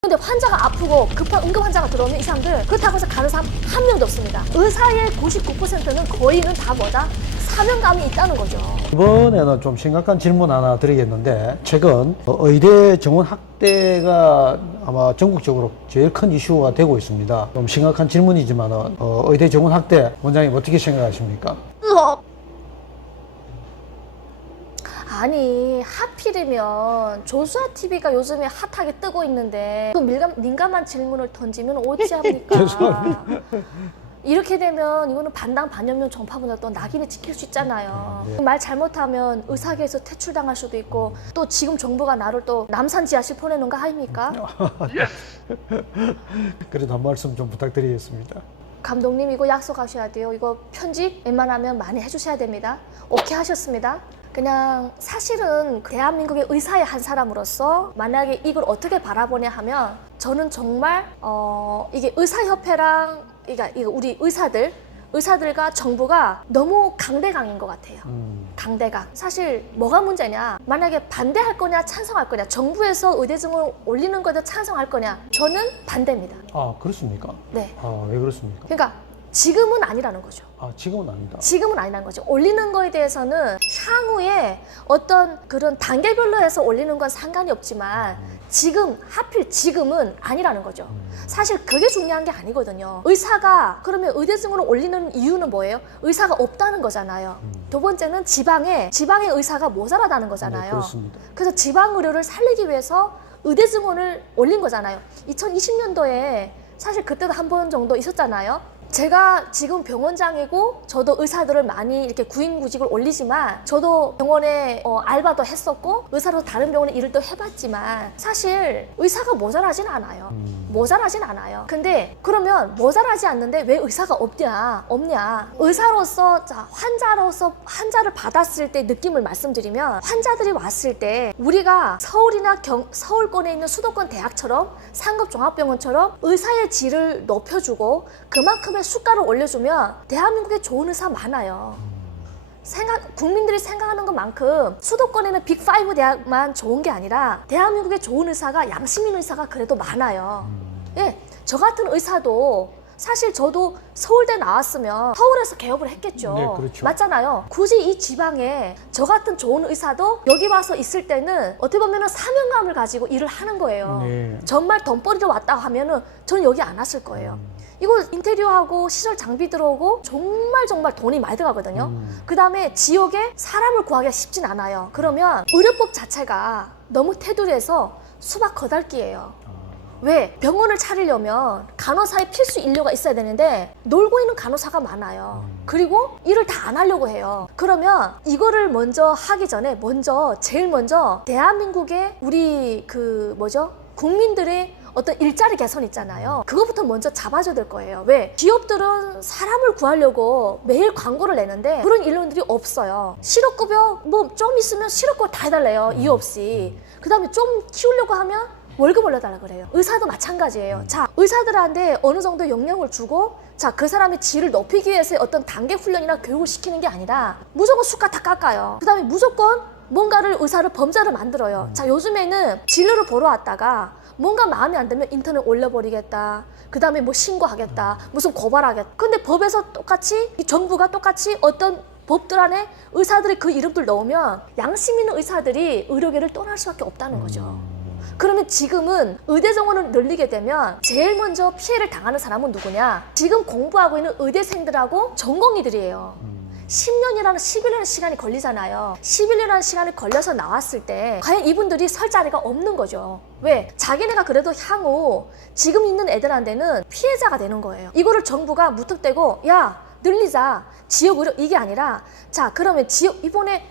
근데 환자가 아프고 급한 응급 환자가 들어오면 이 사람들 그렇다고 해서 가는 사람 한 명도 없습니다. 의사의 99%는 거의는 다 뭐다? 사명감이 있다는 거죠. 이번에는 좀 심각한 질문 하나 드리겠는데, 최근 의대 정원 학대가 아마 전국적으로 제일 큰 이슈가 되고 있습니다. 좀 심각한 질문이지만 의대 정원 학대 원장님 어떻게 생각하십니까? 으억! 아니 하필이면 조수아 TV가 요즘에 핫하게 뜨고 있는데 그 민감한 질문을 던지면 어찌합니까? 죄송합니다. 이렇게 되면 이거는 반당 반연명 정파보다 또 낙인을 찍힐 수 있잖아요. 네. 말 잘못하면 의사계에서 퇴출당할 수도 있고 또 지금 정부가 나를 또 남산 지하실 보내는 거 아닙니까? 그래도 한 말씀 좀 부탁드리겠습니다. 감독님 이거 약속하셔야 돼요. 이거 편집 웬만하면 많이 해주셔야 됩니다. 오케이 하셨습니다. 그냥 사실은 대한민국의 의사의 한 사람으로서 만약에 이걸 어떻게 바라보냐 하면 저는 정말 이게 의사협회랑 그러니까 우리 의사들과 정부가 너무 강대강인 것 같아요. 강대강. 사실 뭐가 문제냐? 만약에 반대할 거냐 찬성할 거냐? 정부에서 의대증을 올리는 거에 찬성할 거냐? 저는 반대입니다. 아, 그렇습니까? 네. 아, 왜 그렇습니까? 그러니까 지금은 아니라는 거죠. 아, 지금은 아니다. 지금은 아니라는 거죠. 올리는 거에 대해서는 향후에 어떤 그런 단계별로 해서 올리는 건 상관이 없지만 지금 하필 지금은 아니라는 거죠. 사실 그게 중요한 게 아니거든요. 의사가 그러면 의대증으로 올리는 이유는 뭐예요? 의사가 없다는 거잖아요. 두 번째는 지방에 의사가 모자라다는 거잖아요. 네, 그렇습니다. 그래서 지방 의료를 살리기 위해서 의대증원을 올린 거잖아요. 2020년도에 사실 그때도 한 번 정도 있었잖아요. 제가 지금 병원장이고 저도 의사들을 많이 이렇게 구인구직을 올리지만 저도 병원에 알바도 했었고 의사로 다른 병원에 일을 또 해봤지만 사실 의사가 모자라진 않아요. 모자라진 않아요. 근데 그러면 모자라지 않는데 왜 의사가 없냐? 의사로서 환자를 받았을 때 느낌을 말씀드리면 환자들이 왔을 때 우리가 서울이나 서울권에 있는 수도권 대학처럼 상급 종합병원처럼 의사의 질을 높여주고 그만큼의 수가를 올려주면 대한민국에 좋은 의사 많아요. 국민들이 생각하는 것만큼 수도권에는 빅5 대학만 좋은 게 아니라 대한민국에 좋은 의사가 양심 있는 의사가 그래도 많아요. 예, 저 같은 의사도 사실 저도 서울대 나왔으면 서울에서 개업을 했겠죠. 네, 그렇죠. 맞잖아요. 굳이 이 지방에 저 같은 좋은 의사도 여기 와서 있을 때는 어떻게 보면 사명감을 가지고 일을 하는 거예요. 네. 정말 돈 벌이러 왔다 하면은 저는 여기 안 왔을 거예요. 이거 인테리어하고 시설 장비 들어오고 정말 돈이 많이 들어가거든요. 그 다음에 지역에 사람을 구하기가 쉽진 않아요. 그러면 의료법 자체가 너무 테두리에서 수박 거달기예요. 왜? 병원을 차리려면 간호사의 필수 인력가 있어야 되는데 놀고 있는 간호사가 많아요. 그리고 일을 다 안 하려고 해요. 그러면 이거를 먼저 하기 전에 제일 먼저 대한민국의 우리 국민들의 어떤 일자리 개선 있잖아요. 그거부터 먼저 잡아줘야 될 거예요. 왜? 기업들은 사람을 구하려고 매일 광고를 내는데 그런 인력들이 없어요. 실업급여 좀 있으면 실업급여 다 해달래요. 이유 없이. 그 다음에 좀 키우려고 하면 월급 올려달라 그래요. 의사도 마찬가지예요. 자, 의사들한테 어느 정도 영향을 주고 자, 그 사람의 질을 높이기 위해서 어떤 단계 훈련이나 교육을 시키는 게 아니라 무조건 수가 다 깎아요. 그 다음에 무조건 뭔가를 의사를 범죄를 만들어요. 자, 요즘에는 진료를 보러 왔다가 뭔가 마음에 안 들면 인터넷 올려버리겠다. 그 다음에 신고하겠다. 무슨 고발하겠다. 근데 법에서 정부가 똑같이 어떤 법들 안에 의사들이 그 이름들 넣으면 양심 있는 의사들이 의료계를 떠날 수밖에 없다는 거죠. 그러면 지금은 의대 정원을 늘리게 되면 제일 먼저 피해를 당하는 사람은 누구냐? 지금 공부하고 있는 의대생들하고 전공의들이에요. 11년이라는 시간이 걸리잖아요. 11년이라는 시간이 걸려서 나왔을 때 과연 이분들이 설 자리가 없는 거죠. 왜? 자기네가 그래도 향후 지금 있는 애들한테는 피해자가 되는 거예요. 이거를 정부가 무턱대고 야 늘리자. 지역 의료 이게 아니라 자 그러면 이번에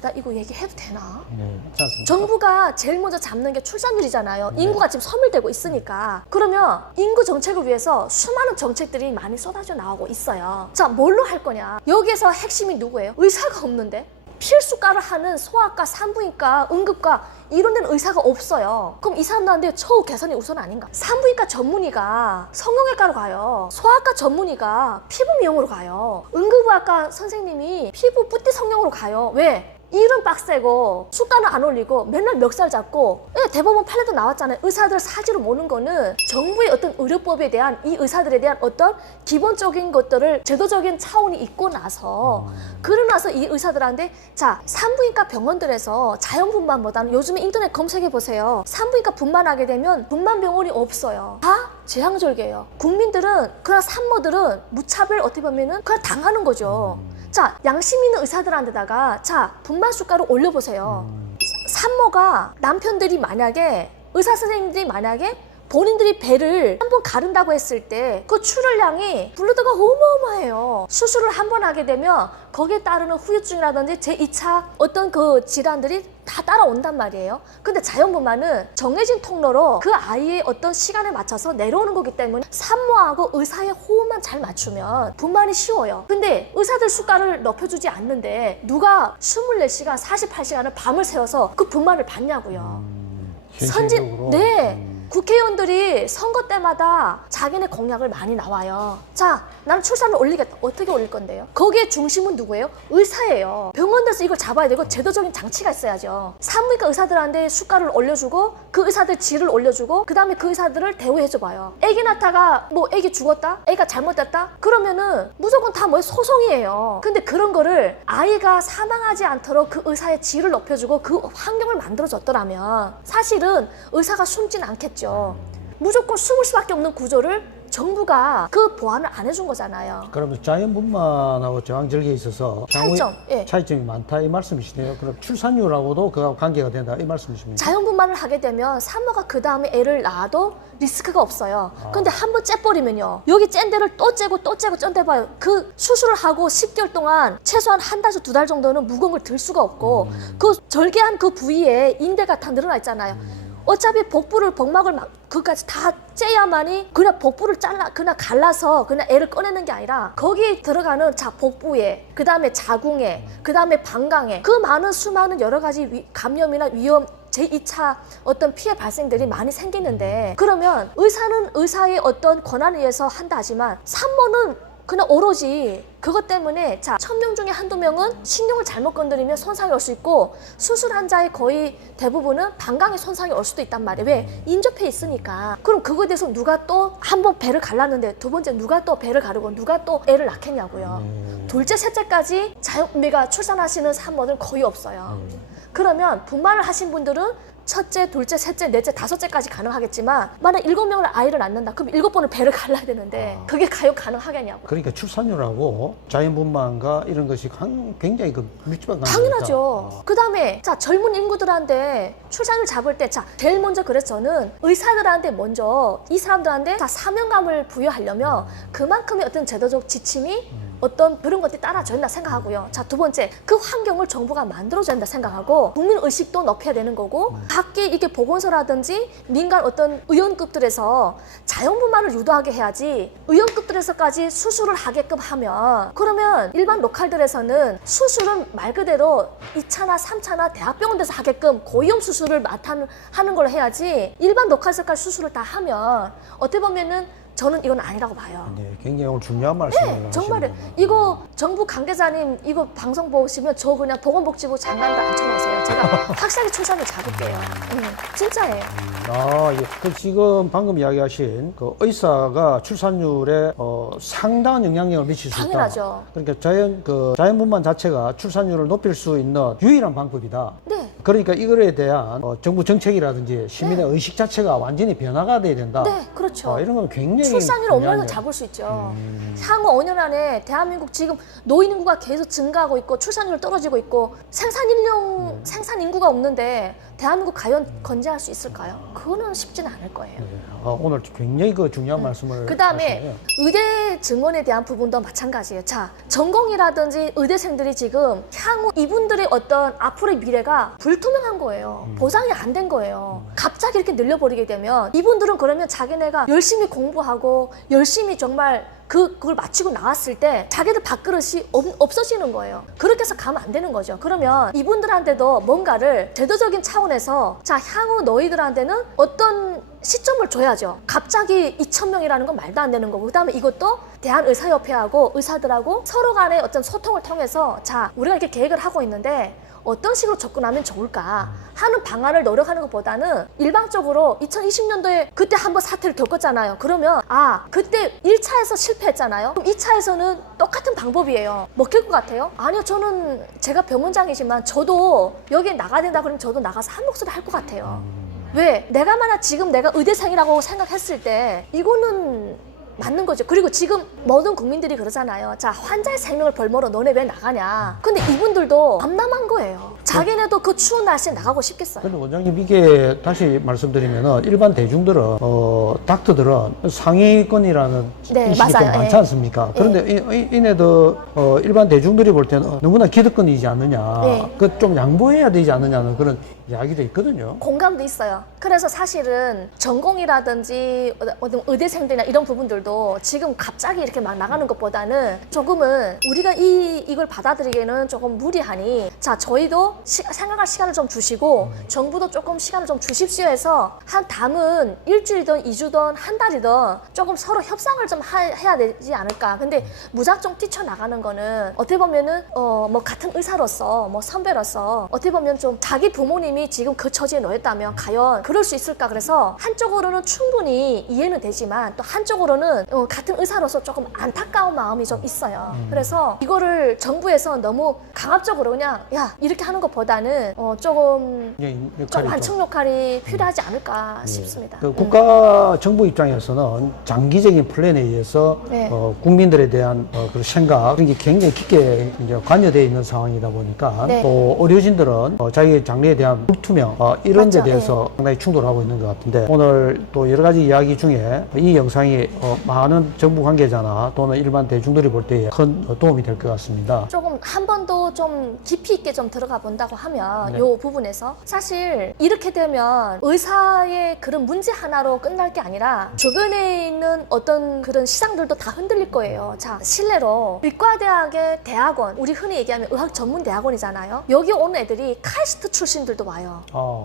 나 이거 얘기해도 되나? 네, 괜찮습니다. 정부가 제일 먼저 잡는 게 출산율이잖아요. 네. 인구가 지금 소멸되고 있으니까. 그러면 인구 정책을 위해서 수많은 정책들이 많이 쏟아져 나오고 있어요. 자, 뭘로 할 거냐? 여기에서 핵심이 누구예요? 의사가 없는데? 필수과를 하는 소아과, 산부인과, 응급과 이런 데는 의사가 없어요. 그럼 이 사람들한테 처우 개선이 우선 아닌가? 산부인과 전문의가 성형외과로 가요. 소아과 전문의가 피부 미용으로 가요. 응급의학과 선생님이 피부 뿌띠 성형으로 가요. 왜? 일은 빡세고 수가는 안 올리고 맨날 멱살 잡고 대법원 판례도 나왔잖아요. 의사들 사지로 모는 거는 정부의 어떤 의료법에 대한 이 의사들에 대한 어떤 기본적인 것들을 제도적인 차원이 있고 나서 그러고 나서 이 의사들한테 자 산부인과 병원들에서 자연분만보다는 요즘에 인터넷 검색해 보세요. 산부인과 분만하게 되면 분만병원이 없어요. 다 재앙절개예요. 국민들은 그냥 산모들은 무차별 어떻게 보면은 그냥 당하는 거죠. 자, 양심 있는 의사들한테다가 자, 분만 수가를 올려보세요. 산모가 남편들이 만약에 의사 선생님들이 만약에 본인들이 배를 한 번 가른다고 했을 때 그 출혈량이 블러드가 어마어마해요. 수술을 한 번 하게 되면 거기에 따르는 후유증이라든지 제2차 어떤 그 질환들이 다 따라온단 말이에요. 근데 자연분만은 정해진 통로로 그 아이의 어떤 시간에 맞춰서 내려오는 거기 때문에 산모하고 의사의 호흡만 잘 맞추면 분만이 쉬워요. 근데 의사들 수가를 높여주지 않는데 누가 24시간, 48시간을 밤을 새워서 그 분만을 받냐고요. 현실적으로. 네. 국회의원들이 선거 때마다 자기네 공약을 많이 나와요. 자, 나는 출산을 올리겠다. 어떻게 올릴 건데요? 거기에 중심은 누구예요? 의사예요. 병원에서 이걸 잡아야 되고 제도적인 장치가 있어야죠. 산부인과 의사들한테 수가를 올려주고 그 의사들 질을 올려주고 그 다음에 그 의사들을 대우해줘봐요. 애기 낳다가 뭐 애기 죽었다? 애가 잘못됐다? 그러면은 무조건 다 뭐 소송이에요. 근데 그런 거를 아이가 사망하지 않도록 그 의사의 질을 높여주고 그 환경을 만들어줬더라면 사실은 의사가 숨진 않겠죠. 무조건 숨을 수밖에 없는 구조를 정부가 그 보완을 안 해준 거잖아요. 그러면 자연분만하고 제왕절개에 있어서 차이점, 예. 차이점이 많다 이 말씀이시네요. 그럼 출산율하고도 그가 관계가 된다 이 말씀이십니까? 자연분만을 하게 되면 산모가 그 다음에 애를 낳아도 리스크가 없어요. 근데 한 번 째버리면요. 여기 짠 데를 또 째고 또 째고 쩐대봐요. 그 수술을 하고 10개월 동안 최소한 한 달에서 2달 정도는 무거운 걸 들 수가 없고 그 절개한 그 부위에 인대가 다 늘어나 있잖아요. 어차피 복막을 막 그까지 다 째야만이 그냥 복부를 그냥 갈라서 그냥 애를 꺼내는 게 아니라 거기 들어가는 자 복부에 그 다음에 자궁에 그 다음에 방광에 그 많은 수많은 여러 가지 감염이나 위험 제2차 어떤 피해 발생들이 많이 생기는데 그러면 의사는 의사의 어떤 권한에 의해서 한다 하지만 산모는 그냥 오로지 그것 때문에 자 1000명 중에 한두 명은 신경을 잘못 건드리면 손상이 올 수 있고 수술 환자의 거의 대부분은 방광에 손상이 올 수도 있단 말이에요. 왜? 인접해 있으니까. 그럼 그거에 대해서 누가 또 한 번 배를 갈랐는데 두 번째 누가 또 배를 가르고 누가 또 애를 낳겠냐고요. 둘째, 셋째까지 우리가 출산하시는 산모들은 거의 없어요. 그러면 분만을 하신 분들은 첫째, 둘째, 셋째, 넷째, 다섯째까지 가능하겠지만 만약 7명을 아이를 낳는다. 그럼 7번을 배를 갈라야 되는데 그게 과연 가능하겠냐고. 그러니까 출산율하고 자연분만과 이런 것이 굉장히 그 밀집한 관계가 당연하죠. 그 다음에 자 젊은 인구들한테 출산을 잡을 때 자 제일 먼저 그래서 저는 의사들한테 먼저 이 사람들한테 자 사명감을 부여하려면 그만큼의 어떤 제도적 지침이 어떤 그런 것들이 따라줘야 된다 생각하고요. 자, 두 번째, 그 환경을 정부가 만들어줘야 된다 생각하고 국민의식도 높여야 되는 거고 각기 이게 보건소라든지 민간 어떤 의원급들에서 자연분만을 유도하게 해야지 의원급들에서까지 수술을 하게끔 하면 그러면 일반 로컬들에서는 수술은 말 그대로 2차나 3차나 대학병원에서 하게끔 고위험 수술을 하는 걸로 해야지 일반 로컬에서까지 수술을 다 하면 어떻게 보면은 저는 이건 아니라고 봐요. 네, 굉장히 오늘 중요한 말씀을 네, 정말 이거 정부 관계자님 이거 방송 보시면 저 그냥 보건복지부 장관도 앉혀놓으세요. 제가 확실하게 출산을 잡을게요. 진짜예요. 예. 그 지금 방금 이야기하신 그 의사가 출산율에 상당한 영향력을 미칠 수 있다. 당연하죠. 그러니까 자연분만 자체가 출산율을 높일 수 있는 유일한 방법이다. 네. 그러니까 이거에 대한 정부 정책이라든지 시민의 의식 자체가 완전히 변화가 돼야 된다. 네, 그렇죠. 이런 건 굉장히 출산율 엉망을 잡을 수 있죠. 향후 5년 안에 대한민국 지금 노인 인구가 계속 증가하고 있고 출산율 떨어지고 있고 생산 인구가 없는데 대한민국 과연 건재할 수 있을까요? 그거는 쉽지는 않을 거예요. 오늘 굉장히 그 중요한 말씀을 그 다음에 하시네요. 의대 증원에 대한 부분도 마찬가지예요. 자, 전공이라든지 의대생들이 지금 향후 이분들의 어떤 앞으로의 미래가 불투명한 거예요. 보장이 안 된 거예요. 갑자기 이렇게 늘려버리게 되면 이분들은 그러면 자기네가 열심히 공부하고 열심히 정말 그걸 마치고 나왔을 때 자기들 밥그릇이 없어지는 거예요. 그렇게 해서 가면 안 되는 거죠. 그러면 이분들한테도 뭔가를 제도적인 차원에서 자 향후 너희들한테는 어떤 시점을 줘야죠. 갑자기 2,000명이라는 건 말도 안 되는 거고 그 다음에 이것도 대한의사협회하고 의사들하고 서로 간의 어떤 소통을 통해서 자 우리가 이렇게 계획을 하고 있는데 어떤 식으로 접근하면 좋을까 하는 방안을 노력하는 것보다는 일방적으로 2020년도에 그때 한번 사태를 겪었잖아요. 그러면 그때 1차에서 실패했잖아요. 그럼 2차에서는 똑같은 방법이에요. 먹힐 것 같아요? 아니요. 저는 제가 병원장이지만 저도 여기에 나가야 된다 그러면 저도 나가서 한 목소리 할 것 같아요. 왜? 내가 만약 지금 내가 의대생이라고 생각했을 때 이거는 맞는 거죠. 그리고 지금 모든 국민들이 그러잖아요. 자, 환자의 생명을 벌모로 너네 왜 나가냐. 근데 이분들도 암담한 거예요. 자기네도 그 추운 날씨에 나가고 싶겠어요. 근데 원장님, 이게 다시 말씀드리면은 일반 대중들은 닥터들은 상위권이라는 네, 인식이 맞아요. 좀 많지 예. 않습니까? 그런데 이네도 일반 대중들이 볼 때는 너무나 기득권이지 않느냐, 예. 그 좀 양보해야 되지 않느냐는 그런 이야기도 있거든요. 공감도 있어요. 그래서 사실은 전공이라든지 어떤 의대생들이나 이런 부분들도 지금 갑자기 이렇게 막 나가는 것보다는 조금은 우리가 이걸 받아들이기에는 조금 무리하니, 자, 저희도 생각할 시간을 좀 주시고 정부도 조금 시간을 좀 주십시오 해서 한 담은 일주일이든 2주든 한 달이든 조금 서로 협상을 좀 해야 되지 않을까. 근데 무작정 뛰쳐나가는 거는 어떻게 보면은 뭐 같은 의사로서 뭐 선배로서 어떻게 보면 좀 자기 부모님이 지금 그 처지에 놓였다면 과연 그럴 수 있을까. 그래서 한쪽으로는 충분히 이해는 되지만 또 한쪽으로는 같은 의사로서 조금 안타까운 마음이 좀 있어요. 그래서 이거를 정부에서 너무 강압적으로 그냥 야 이렇게 하는 것보다는 조금 좀 완충 역할이 필요하지 않을까 싶습니다. 그 국가 정부 입장에서는 장기적인 플랜에 의해서 네. 국민들에 대한 그 생각 그런 게 굉장히 깊게 이제 관여되어 있는 상황이다 보니까 네. 또 의료진들은 자기 장래에 대한 불투명 이런 데 맞죠. 대해서 상당히 충돌하고 있는 것 같은데, 오늘 또 여러 가지 이야기 중에 이 영상이 많은 정부 관계자나 또는 일반 대중들이 볼 때에 큰 도움이 될 것 같습니다. 조금 한 번 더 좀 깊이 있게 좀 들어가 본다고 하면 네. 요 부분에서 사실 이렇게 되면 의사의 그런 문제 하나로 끝날 게 아니라 주변에 있는 어떤 그런 시장들도 다 흔들릴 거예요. 자, 실례로 의과대학의 대학원, 우리 흔히 얘기하면 의학 전문 대학원이잖아요. 여기 오는 애들이 카이스트 출신들도 와요.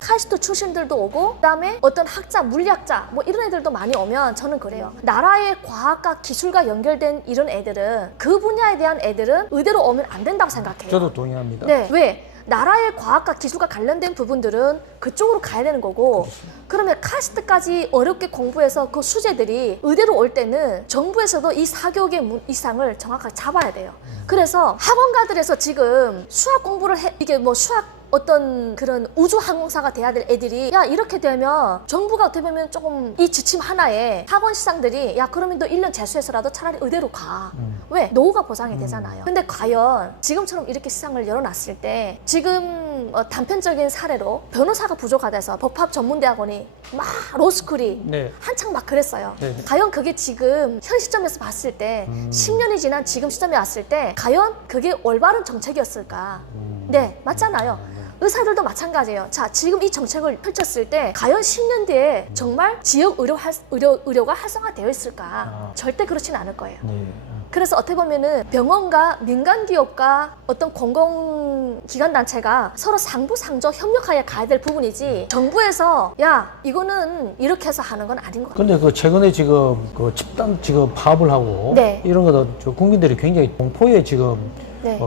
카이스트 출신들도 오고 그다음에 어떤 학자, 물리학자 뭐 이런 애들도 많이 오면 저는 그래요. 나라의 과학과 기술과 연결된 이런 애들은 그 분야에 대한 애들은 의대로 오면 안 된다고 생각해요. 저도 동의합니다. 네, 왜? 나라의 과학과 기술과 관련된 부분들은 그쪽으로 가야 되는 거고, 그러면 카이스트까지 어렵게 공부해서 그 수재들이 의대로 올 때는 정부에서도 이 4교육의 이상을 정확하게 잡아야 돼요. 그래서 학원가들에서 지금 수학 공부를 이게 뭐 수학 어떤 그런 우주항공사가 돼야 될 애들이 야 이렇게 되면 정부가 어떻게 보면 조금 이 지침 하나에 학원 시장들이 야 그러면 너 1년 재수해서라도 차라리 의대로 가. 왜? 노후가 보장이 되잖아요. 근데 과연 지금처럼 이렇게 시장을 열어놨을 때 지금 단편적인 사례로 변호사가 부족하대서 법학 전문대학원이 막 로스쿨이 네. 한창 막 그랬어요. 네. 과연 그게 지금 현 시점에서 봤을 때 10년이 지난 지금 시점에 왔을 때 과연 그게 올바른 정책이었을까? 네, 맞잖아요. 의사들도 마찬가지예요. 자, 지금 이 정책을 펼쳤을 때 과연 10년 뒤에 정말 지역 의료가 활성화되어 있을까? 절대 그렇지는 않을 거예요. 네. 그래서 어떻게 보면은 병원과 민간 기업과 어떤 공공기관 단체가 서로 상부상조 협력하여 가야 될 부분이지 정부에서 야 이거는 이렇게 해서 하는 건 아닌 것 같아요. 근데 그 최근에 지금 그 집단 지금 파업을 하고 네. 이런 것도 저 국민들이 굉장히 공포에 지금 네.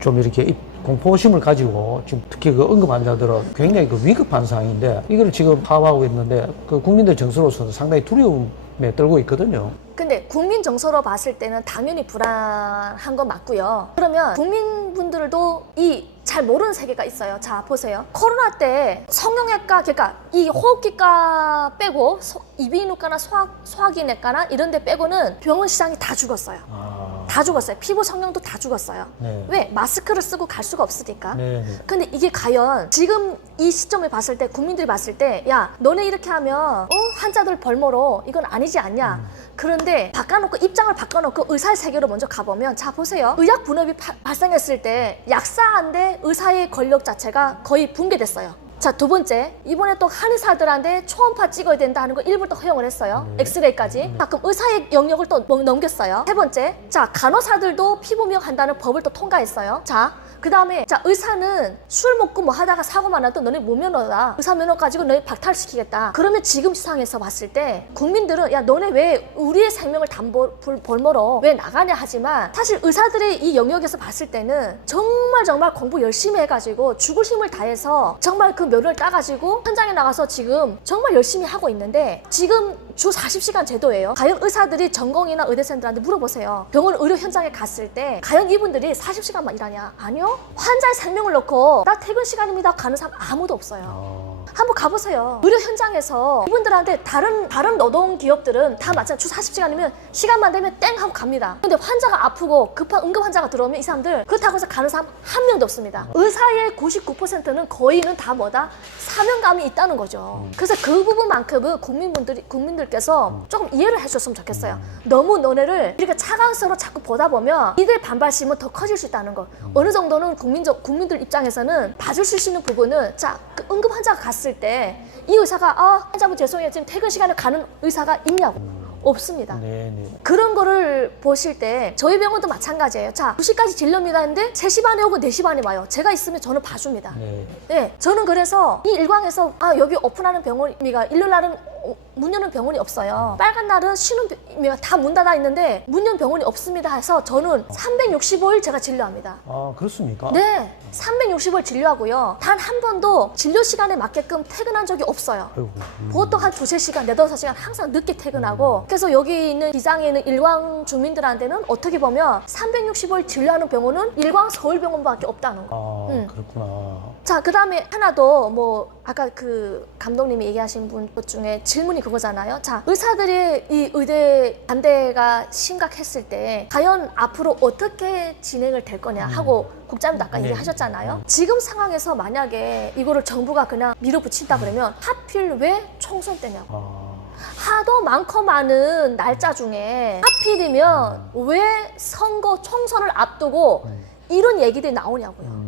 좀 이렇게 공포심을 가지고 지금 특히 그 응급 환자들은 굉장히 그 위급한 상황인데 이걸 지금 파업하고 있는데 그 국민들 정서로서는 상당히 두려움에 떨고 있거든요. 근데 국민 정서로 봤을 때는 당연히 불안한 건 맞고요. 그러면 국민분들도 이 잘 모르는 세계가 있어요. 자, 보세요. 코로나 때 성형외과, 그러니까 이 호흡기과 빼고 이비인후과나 소화기내과나 이런 데 빼고는 병원 시장이 다 죽었어요. 다 죽었어요. 피부 성형도 다 죽었어요. 네. 왜? 마스크를 쓰고 갈 수가 없으니까. 네. 근데 이게 과연 지금 이 시점을 봤을 때 국민들이 봤을 때 야 너네 이렇게 하면 환자들 벌모로 이건 아니지 않냐. 그런데 입장을 바꿔놓고 의사의 세계로 먼저 가보면 자 보세요. 의학 분업이 발생했을 때 약사한테 의사의 권력 자체가 거의 붕괴됐어요. 자, 두 번째, 이번에 또 한의사들한테 초음파 찍어야 된다 하는 거 일부러 또 허용을 했어요. 엑스레이까지. 가끔 의사의 영역을 또 넘겼어요. 세 번째, 자, 간호사들도 피부미용 한다는 법을 또 통과했어요. 자, 그 다음에 자 의사는 술 먹고 뭐 하다가 사고만 나도 너네 무면허다. 의사 면허 가지고 너네 박탈시키겠다. 그러면 지금 시상에서 봤을 때 국민들은 야 너네 왜 우리의 생명을 볼모로 왜 나가냐 하지만 사실 의사들의 이 영역에서 봤을 때는 정말 공부 열심히 해가지고 죽을 힘을 다해서 정말 그 면허를 따가지고 현장에 나가서 지금 정말 열심히 하고 있는데 지금 주 40시간 제도예요. 과연 의사들이 전공이나 의대생들한테 물어보세요. 병원 의료 현장에 갔을 때 과연 이분들이 40시간만 일하냐? 아니요. 환자의 생명을 놓고 나 퇴근 시간입니다 가는 사람 아무도 없어요. 한번 가보세요. 의료 현장에서 이분들한테 다른 노동 기업들은 다 마찬가지로 주 40시간이면 시간만 되면 땡 하고 갑니다. 근데 환자가 아프고 급한 응급 환자가 들어오면 이 사람들 그렇다고 해서 가는 사람 한 명도 없습니다. 의사의 99%는 거의는 다 뭐다? 사명감이 있다는 거죠. 그래서 그 부분만큼은 국민들께서 조금 이해를 해줬으면 좋겠어요. 너무 너네를 이렇게 차가운서로 자꾸 보다 보면 이들 반발심은 더 커질 수 있다는 거. 어느 정도는 국민들 입장에서는 봐줄 수 있는 부분은 자, 그 응급 환자가 갔을 때 이 의사가 환자분 죄송해요 지금 퇴근 시간에 가는 의사가 있냐고. 없습니다. 네네. 그런 거를 보실 때 저희 병원도 마찬가지예요. 자, 2시까지 진료입니다 했는데 3시 반에 오고 4시 반에 와요. 제가 있으면 저는 봐줍니다. 네. 네, 저는 그래서 이 일광에서 여기 오픈하는 병원이가 일요일 날은 문 여는 병원이 없어요. 빨간 날은 쉬는 다 문 닫아 있는데 문 여는 병원이 없습니다 해서 저는 365일 제가 진료합니다. 아, 그렇습니까? 네, 365일 진료하고요. 단 한 번도 진료 시간에 맞게끔 퇴근한 적이 없어요. 아이고, 보통 한 2-3시간, 4-5시간 항상 늦게 퇴근하고 그래서 여기 있는 기장에 있는 일광 주민들한테는 어떻게 보면 365일 진료하는 병원은 일광 서울병원밖에 없다는 거. 그렇구나. 자, 그 다음에 하나 더 뭐 아까 그 감독님이 얘기하신 분 중에 질문이 그거잖아요. 자, 의사들의 이 의대 반대가 심각했을 때 과연 앞으로 어떻게 진행을 될 거냐 하고 국장님도 아까 네. 얘기하셨잖아요. 지금 상황에서 만약에 이거를 정부가 그냥 밀어붙인다 그러면 하필 왜 총선 때냐고. 하도 많고 많은 날짜 중에 하필이면 왜 선거 총선을 앞두고 이런 얘기들이 나오냐고요.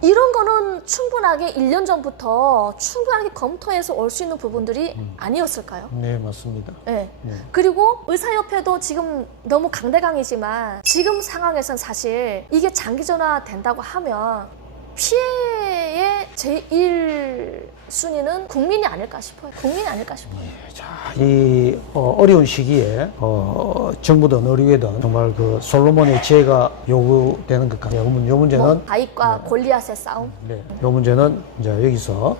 이런 거는 충분하게 1년 전부터 충분하게 검토해서 올 수 있는 부분들이 아니었을까요? 네, 맞습니다. 네. 네. 그리고 의사협회도 지금 너무 강대강이지만 지금 상황에선 사실 이게 장기전화 된다고 하면 피해의 제1순위는 국민이 아닐까 싶어요. 국민이 아닐까 싶어요. 자, 이 어려운 시기에 정부든 의료회든 정말 그 솔로몬의 지혜가 요구되는 것 같아요. 요 문제는 뭐 바위과 골리앗의 싸움. 네, 요 문제는 이제 여기서